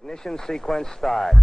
Ignition sequence start.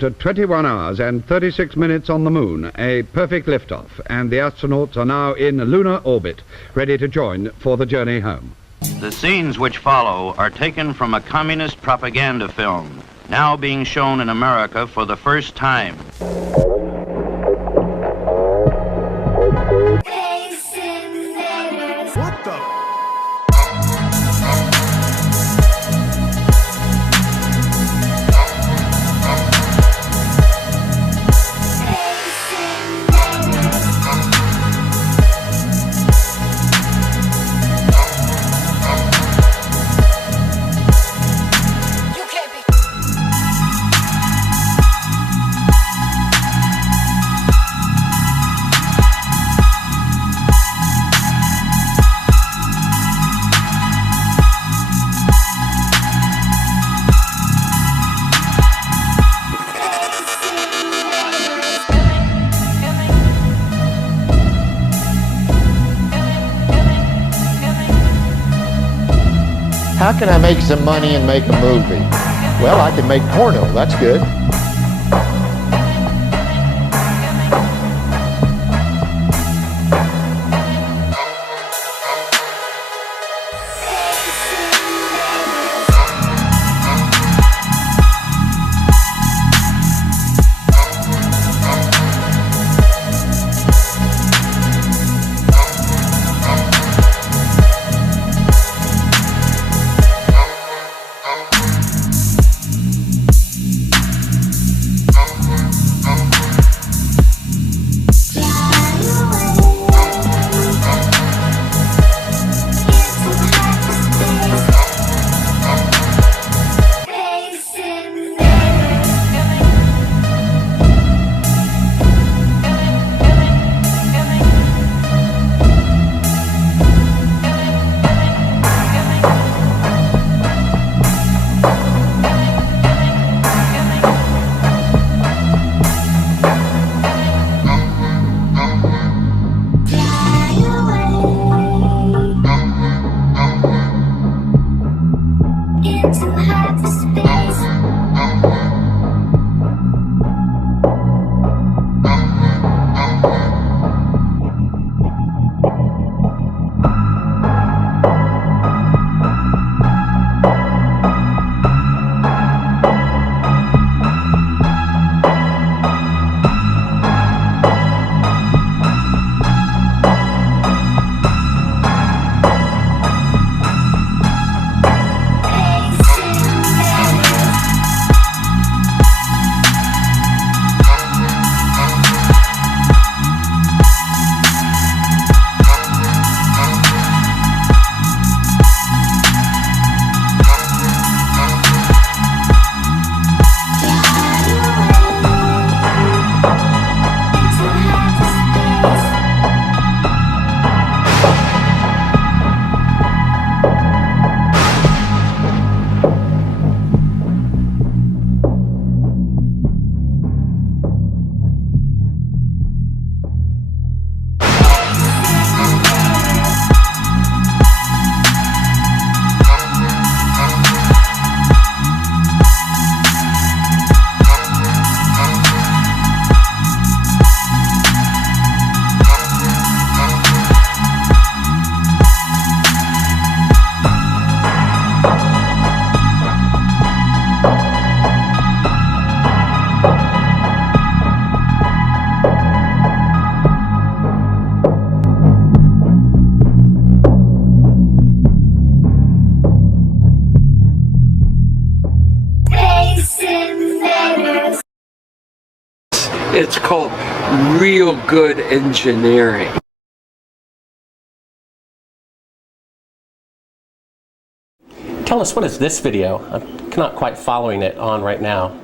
After 21 hours and 36 minutes on the moon, a perfect liftoff, and the astronauts are now in lunar orbit, ready to join for the journey home. The scenes which follow are taken from a communist propaganda film, now being shown in America for the first time. What the? How can I make some money and make a movie? Well, I can make porno. That's good. It's called real good engineering. Tell us, what is this video? I'm not quite following it on right now.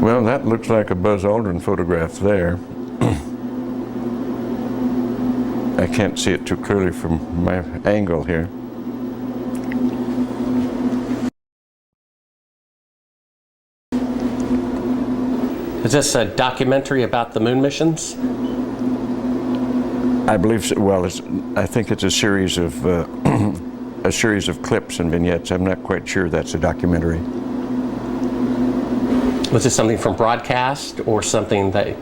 Well, that looks like a Buzz Aldrin photograph there. I can't see it too clearly from my angle here. Is this a documentary about the moon missions? I believe so. Well, I think it's a series of clips and vignettes. I'm not quite sure that's a documentary. Was this something from broadcast or something that...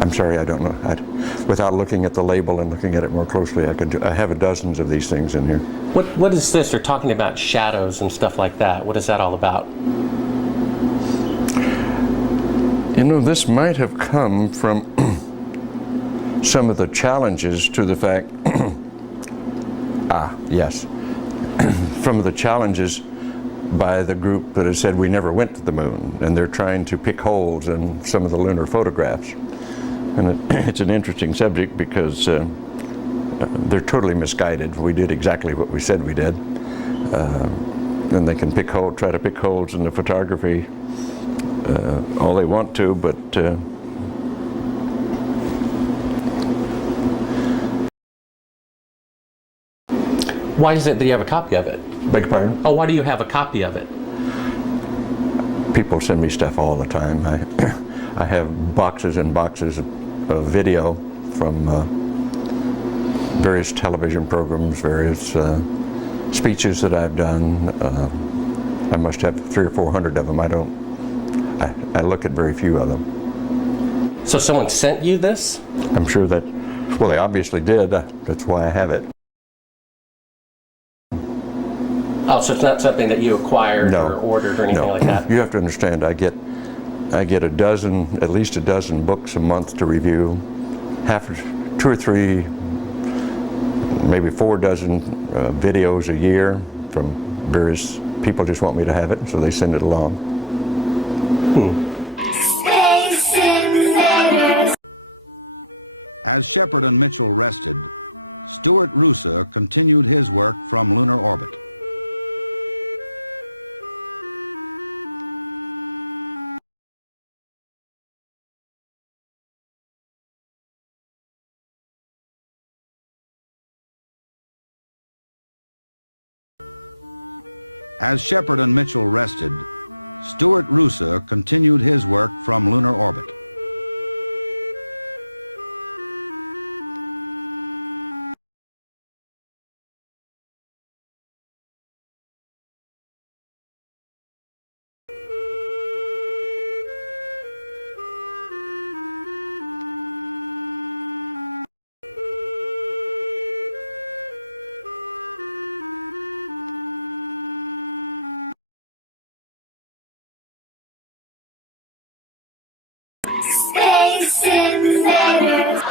I'm sorry, I don't know. Without looking at the label and looking at it more closely, I have dozens of these things in here. What is this? They're talking about shadows and stuff like that. What is that all about? You know, this might have come from some of the challenges to the fact, from the challenges by the group that has said we never went to the moon, and they're trying to pick holes in some of the lunar photographs. And it's an interesting subject because they're totally misguided. We did exactly what we said we did. And they can try to pick holes in the photography all they want to, but Why is it that you have a copy of it? beg your pardon? Oh, why do you have a copy of it? People send me stuff all the time. I have boxes and boxes of video from various television programs, various speeches that I've done. I must have 300 or 400 of them. I look at very few of them. So someone sent you this? I'm sure that, well, they obviously did. That's why I have it. Oh, so it's not something that you acquired No. or ordered or anything like that? You have to understand, I get at least a dozen books a month to review, 2 or 3, maybe 4 dozen videos a year from various people. Just want me to have it, so they send it along. As Shepard and Mitchell rested, Stuart Roosa continued his work from lunar orbit. As Shepard and Mitchell rested, Stuart Roosa continued his work from lunar orbit. SpaceInvaders.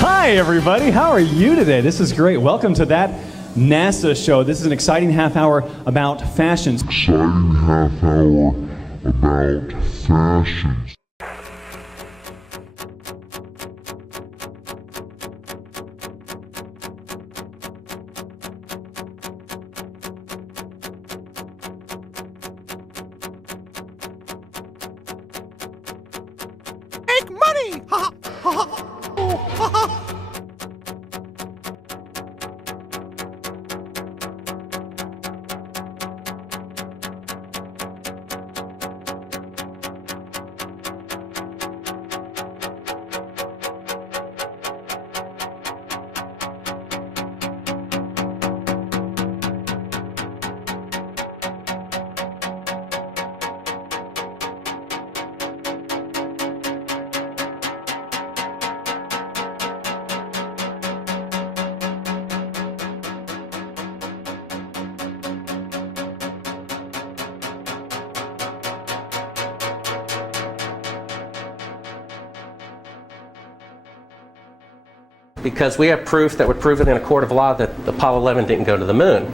Hi everybody, how are you today? This is great. Welcome to That NASA Show. This is an exciting half hour about fashions. Exciting half hour about fashions. Make money! Ha ha ha! because we have proof that would prove it in a court of law that Apollo 11 didn't go to the moon.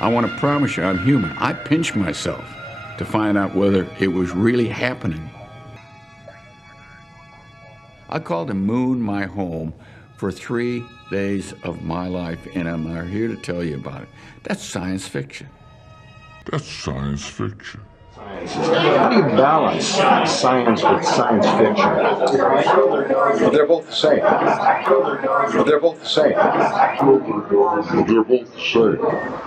I want to promise you I'm human. I pinched myself to find out whether it was really happening. I called the moon my home for 3 days of my life, and I'm here to tell you about it. That's science fiction. That's science fiction. How do you balance science with science fiction? Well, they're both the same. They're both the same. They're both the same.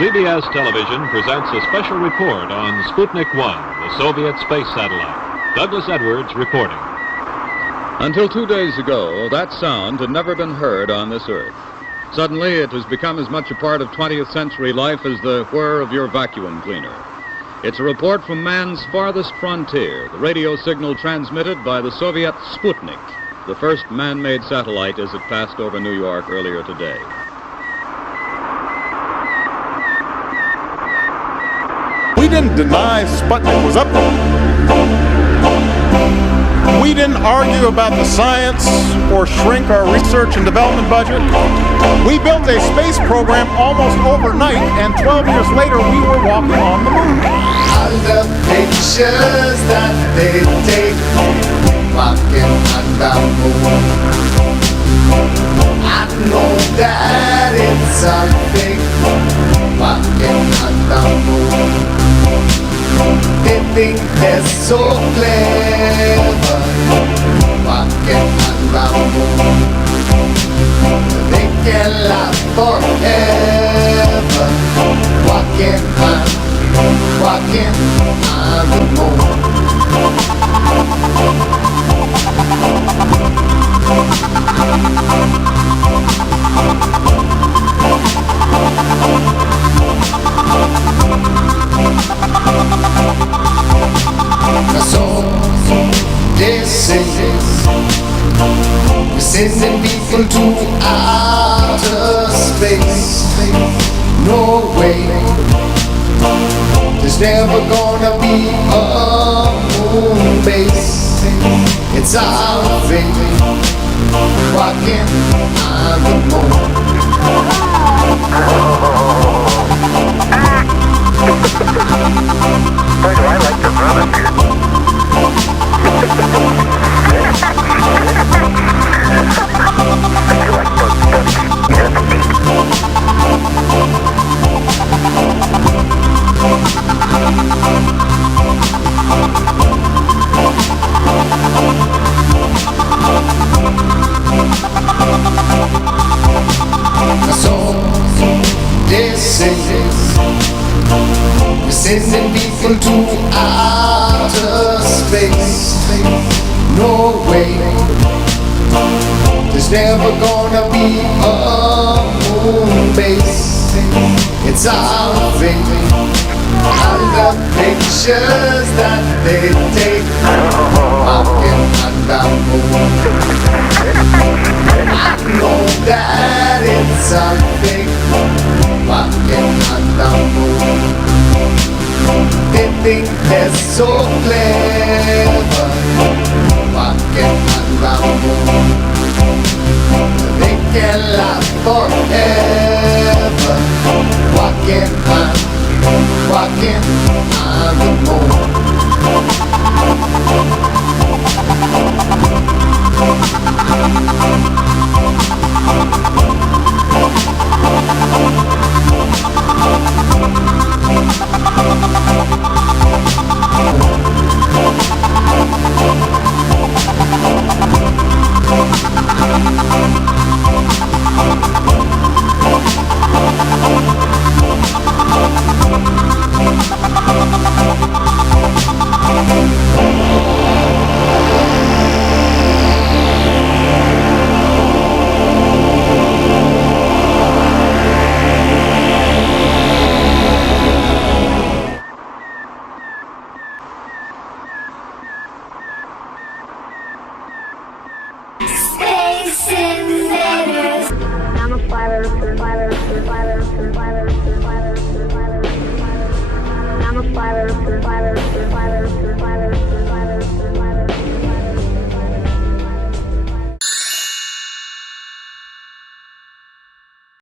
CBS Television presents a special report on Sputnik 1, the Soviet space satellite. Douglas Edwards reporting. Until 2 days ago, that sound had never been heard on this earth. Suddenly, it has become as much a part of 20th century life as the whir of your vacuum cleaner. It's a report from man's farthest frontier, the radio signal transmitted by the Soviet Sputnik, the first man-made satellite as it passed over New York earlier today. didn't deny Sputnik was up. We didn't argue about the science or shrink our research and development budget. We built a space program almost overnight, and 12 years later we were walking on the moon. All the pictures that they take walking on the moon, I know that it's a fake walking on the moon. They think they're so clever walking on the moon. They can last forever walking on the moon. So they say we're sending people to outer space. No way, there's never gonna be a moon base. It's our fate, walking on the moon. Boy, do I like the brother here. I feel like those So they say we're sending people to outer space. No way, there's never gonna be a moon base. It's our fate. All the pictures that they take walking on the moon, I know that it's a fake walking on the moon. They think they're so clever walking on the moon. They can last forever walking on the moon. Space Invaders. I'm a FlatEarther.